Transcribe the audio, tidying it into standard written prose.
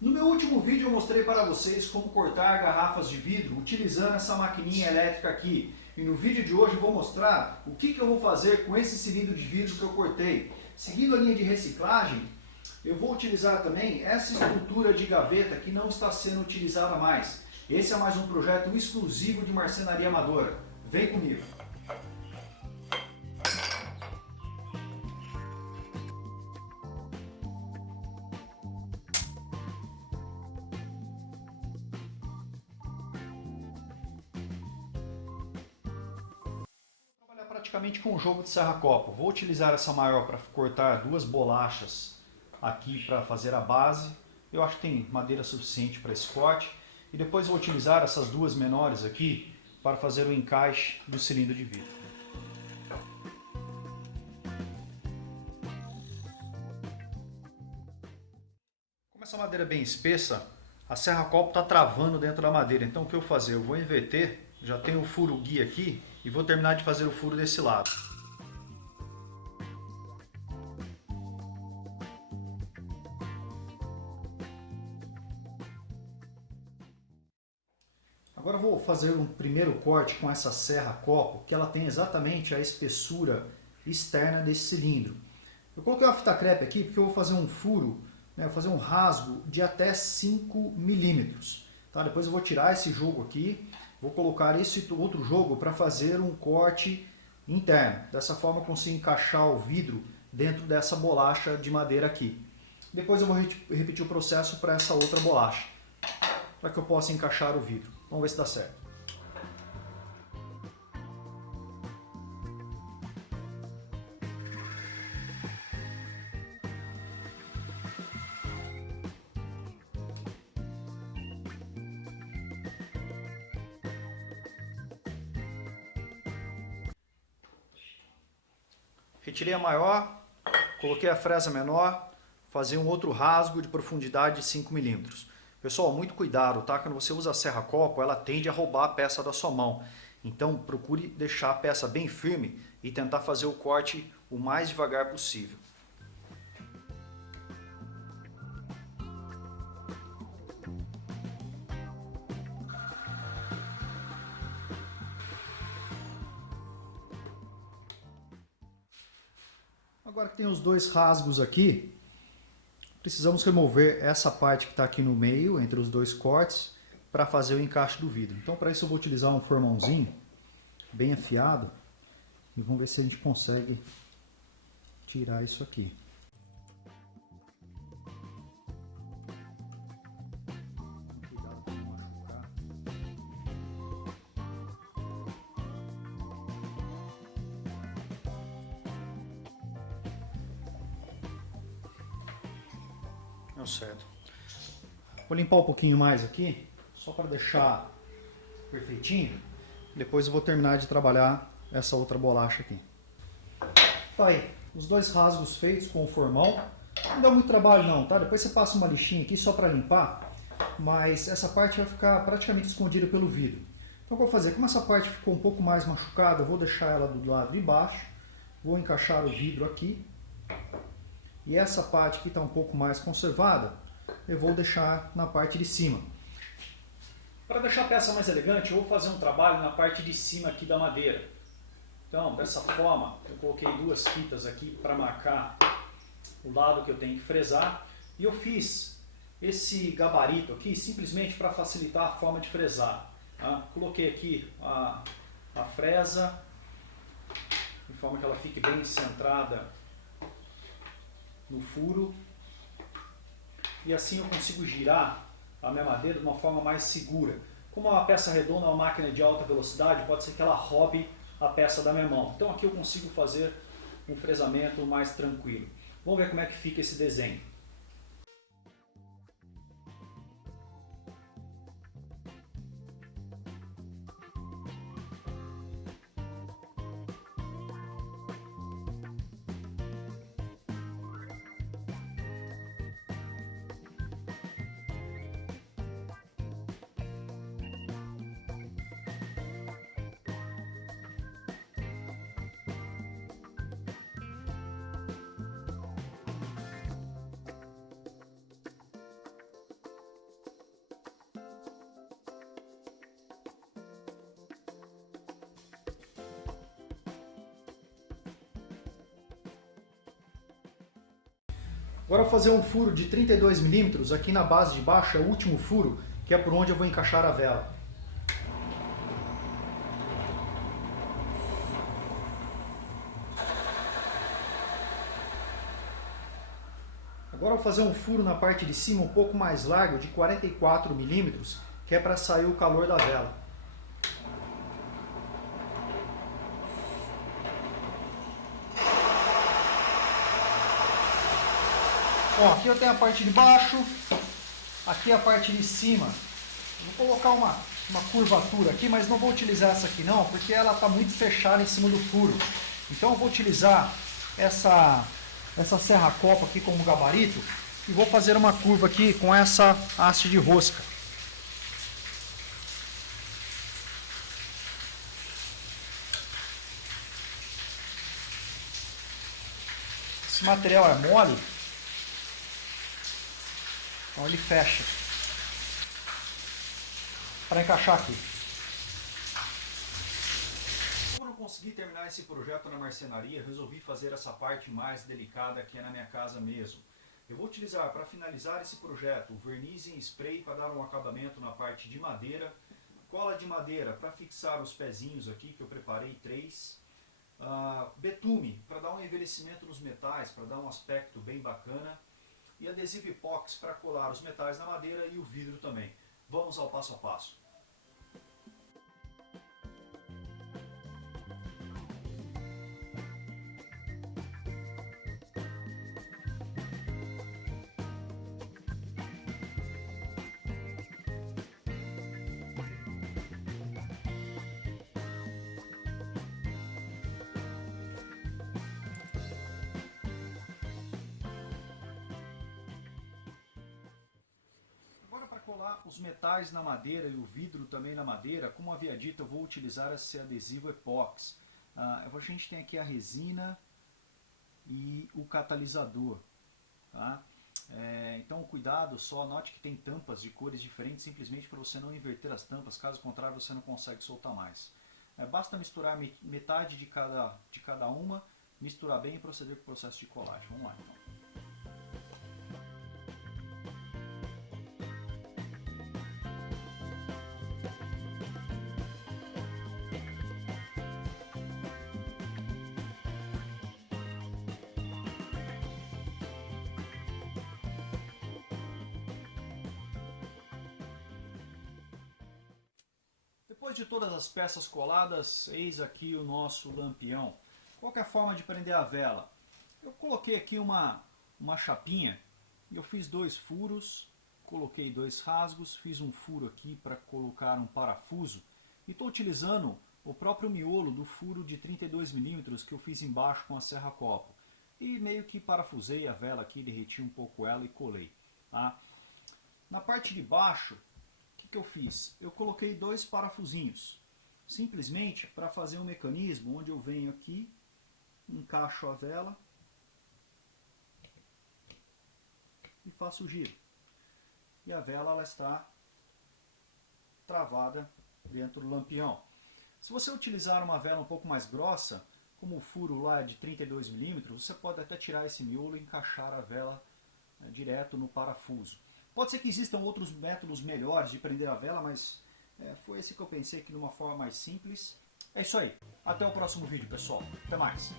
No meu último vídeo eu mostrei para vocês como cortar garrafas de vidro utilizando essa maquininha elétrica aqui. E no vídeo de hoje eu vou mostrar o que eu vou fazer com esse cilindro de vidro que eu cortei. Seguindo a linha de reciclagem, eu vou utilizar também essa estrutura de gaveta que não está sendo utilizada mais. Esse é mais um projeto exclusivo de marcenaria amadora. Vem comigo! Praticamente com um jogo de serra-copo. Vou utilizar essa maior para cortar duas bolachas aqui para fazer a base. Eu acho que tem madeira suficiente para esse corte. E depois vou utilizar essas duas menores aqui para fazer o encaixe do cilindro de vidro. Como essa madeira é bem espessa, a serra-copo está travando dentro da madeira. Então o que eu vou fazer? Eu vou inverter, já tenho o furo guia aqui e vou terminar de fazer o furo desse lado. Agora eu vou fazer um primeiro corte com essa serra-copo, que ela tem exatamente a espessura externa desse cilindro. Eu coloquei uma fita crepe aqui porque eu vou fazer um furo, vou fazer um rasgo de até 5 milímetros. Tá? Depois eu vou tirar esse jogo aqui, vou colocar esse outro jogo para fazer um corte interno. Dessa forma eu consigo encaixar o vidro dentro dessa bolacha de madeira aqui. Depois eu vou repetir o processo para essa outra bolacha, para que eu possa encaixar o vidro. Vamos ver se dá certo. Retirei a maior, coloquei a fresa menor, fazer um outro rasgo de profundidade de 5 milímetros. Pessoal, muito cuidado, tá? Quando você usa a serra-copo, ela tende a roubar a peça da sua mão. Então procure deixar a peça bem firme e tentar fazer o corte o mais devagar possível. Agora que tem os dois rasgos aqui, precisamos remover essa parte que está aqui no meio, entre os dois cortes, para fazer o encaixe do vidro. Então para isso eu vou utilizar um formãozinho bem afiado e vamos ver se a gente consegue tirar isso aqui. Cuidado para não machucar. Deu certo. Vou limpar um pouquinho mais aqui, só para deixar perfeitinho. Depois eu vou terminar de trabalhar essa outra bolacha aqui. Tá aí, os dois rasgos feitos com o formão. Não dá muito trabalho não, tá? Depois você passa uma lixinha aqui só para limpar, mas essa parte vai ficar praticamente escondida pelo vidro. Então o que eu vou fazer? Como essa parte ficou um pouco mais machucada, eu vou deixar ela do lado de baixo, vou encaixar o vidro aqui. E essa parte que está um pouco mais conservada, eu vou deixar na parte de cima. Para deixar a peça mais elegante, eu vou fazer um trabalho na parte de cima aqui da madeira. Então, dessa forma, eu coloquei duas fitas aqui para marcar o lado que eu tenho que fresar. E eu fiz esse gabarito aqui simplesmente para facilitar a forma de fresar. Tá? Coloquei aqui a fresa, de forma que ela fique bem centrada no furo, e assim eu consigo girar a minha madeira de uma forma mais segura. Como é uma peça redonda, uma máquina de alta velocidade, pode ser que ela roube a peça da minha mão. Então aqui eu consigo fazer um fresamento mais tranquilo. Vamos ver como é que fica esse desenho. Agora eu vou fazer um furo de 32 milímetros aqui na base de baixo, é o último furo, que é por onde eu vou encaixar a vela. Agora eu vou fazer um furo na parte de cima um pouco mais largo, de 44 milímetros, que é para sair o calor da vela. Bom, aqui eu tenho a parte de baixo, aqui a parte de cima. Vou colocar uma curvatura aqui, mas não vou utilizar essa aqui não, porque ela está muito fechada em cima do furo. Então eu vou utilizar essa serra-copa aqui como gabarito e vou fazer uma curva aqui com essa haste de rosca. Esse material é mole, então ele fecha. Para encaixar aqui. Como eu não consegui terminar esse projeto na marcenaria, resolvi fazer essa parte mais delicada que é na minha casa mesmo. Eu vou utilizar para finalizar esse projeto o verniz em spray para dar um acabamento na parte de madeira, cola de madeira para fixar os pezinhos aqui, que eu preparei 3, betume para dar um envelhecimento nos metais, para dar um aspecto bem bacana, e adesivo epóxi para colar os metais na madeira e o vidro também. Vamos ao passo a passo. Para colar os metais na madeira e o vidro também na madeira, como havia dito, eu vou utilizar esse adesivo epóxi. A gente tem aqui a resina e o catalisador. Tá? Então cuidado, só note que tem tampas de cores diferentes, simplesmente para você não inverter as tampas, caso contrário você não consegue soltar mais. Basta misturar metade de cada uma, misturar bem e proceder com o processo de colagem. Vamos lá então. Depois de todas as peças coladas, eis aqui o nosso lampião. Qual que é a forma de prender a vela? Eu coloquei aqui uma chapinha e eu fiz 2 furos, coloquei 2 rasgos, fiz um furo aqui para colocar um parafuso e estou utilizando o próprio miolo do furo de 32 milímetros que eu fiz embaixo com a serra-copo. E meio que parafusei a vela aqui, derreti um pouco ela e colei. Tá? Na parte de baixo, que eu fiz? Eu coloquei 2 parafusinhos, simplesmente para fazer um mecanismo onde eu venho aqui, encaixo a vela e faço o giro. E a vela ela está travada dentro do lampião. Se você utilizar uma vela um pouco mais grossa, como o furo lá é de 32 milímetros, você pode até tirar esse miolo e encaixar a vela direto no parafuso. Pode ser que existam outros métodos melhores de prender a vela, mas foi esse que eu pensei aqui de uma forma mais simples. É isso aí. Até o próximo vídeo, pessoal. Até mais.